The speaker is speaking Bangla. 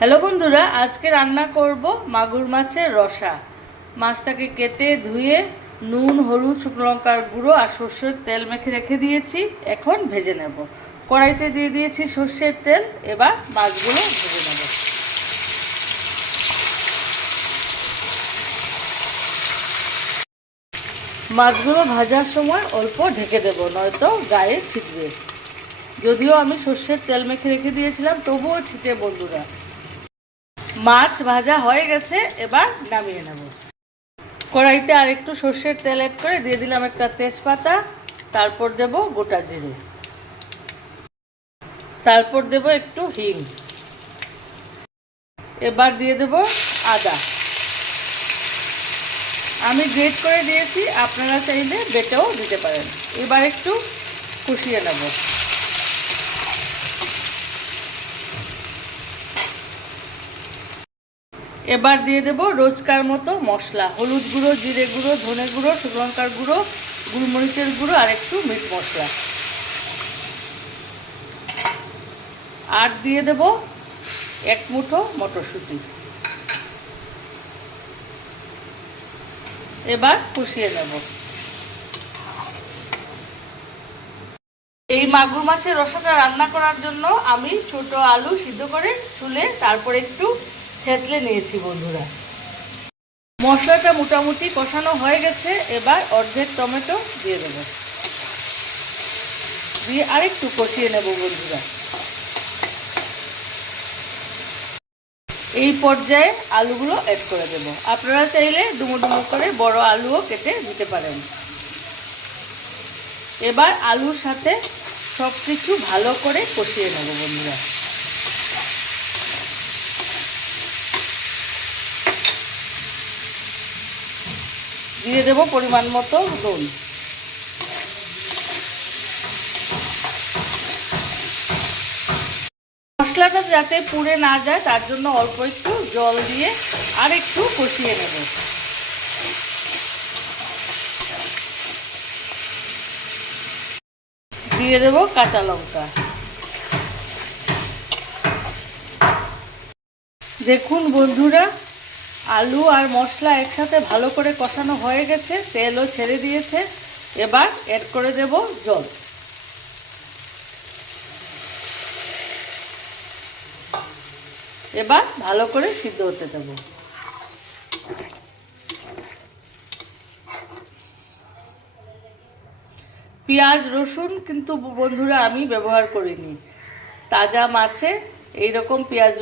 হ্যালো বন্ধুরা, আজকে রান্না করব মাগুর মাছের রসা। মাছটাকে কেটে ধুয়ে নুন, হলুদ, শুকনো লঙ্কার গুঁড়ো আর সর্ষের তেল মেখে রেখে দিয়েছি। এখন ভেজে নেব। কড়াইতে দিয়ে দিয়েছি সর্ষের তেল। এবার মাছগুলো ভেজে নেব। মাছগুলো ভাজার সময় অল্প ঢেকে দেব, নয়তো গায়ে ছিটবে। যদিও আমি সর্ষের তেল মেখে রেখে দিয়েছিলাম, তবুও ছিটে বন্ধুরা। মাছ ভাজা হয়ে গেছে, এবার নামিয়ে নেব। কড়াইতে আর একটু সর্ষের তেল অ্যাড করে দিয়ে দিলাম একটা তেজপাতা, তারপর দেব গোটা জিরে, তারপর দেব একটু হিং, এবার দিয়ে দেব আদা। আমি গ্রেট করে দিয়েছি, আপনারা চাইলে বেটেও দিতে পারেন। এবার একটু কষিয়ে নেব। এবার দিয়ে দেব রোজকার মতো মশলা, হলুদ গুঁড়ো, জিরে গুঁড়ো, ধনে গুঁড়ো, শুকনো লঙ্কার গুঁড়ো, গোলমরিচের গুঁড়ো আর একটু মিট মশলা। আর দিয়ে দেব এক মুঠো মটরশুঁটি। এবার কষিয়ে নেব। এই মাগুর মাছের রসাটা রান্না করার জন্য আমি ছোট আলু সিদ্ধ করে ছুলে তারপর একটু থেতলে নিয়েছি বন্ধুরা। মশলাটা মোটামুটি কষানো হয়ে গেছে। এবার অর্ধেক টমেটো দিয়ে দেব, দিয়ে আরেকটু কষিয়ে নেব বন্ধুরা। এই পর্যায়ে আলুগুলো অ্যাড করে দেব। আপনারা চাইলে ডুমো ডুমো করে বড় আলুও কেটে দিতে পারেন। এবার আলুর সাথে সব কিছু ভালো করে কষিয়ে নেব বন্ধুরা। দিয়ে দেব পরিমাণ মতো নুন। মশলাটা যাতে পুড়ে না যায় তার জন্য অল্প একটু জল দিয়ে আর একটু কষিয়ে নেব। দিয়ে দেব কাঁচা লঙ্কা। দেখুন বন্ধুরা, আলু আর মশলা একসাথে ভালো করে কষানো হয়ে গেছে, তেলও ছেড়ে দিয়েছে। এবার অ্যাড করে দেব জল। এবার ভালো করে সিদ্ধ হতে দেব। পেঁয়াজ রসুন কিন্তু বন্ধুরা আমি ব্যবহার করিনি। তাজা মাছে এইরকম পেঁয়াজ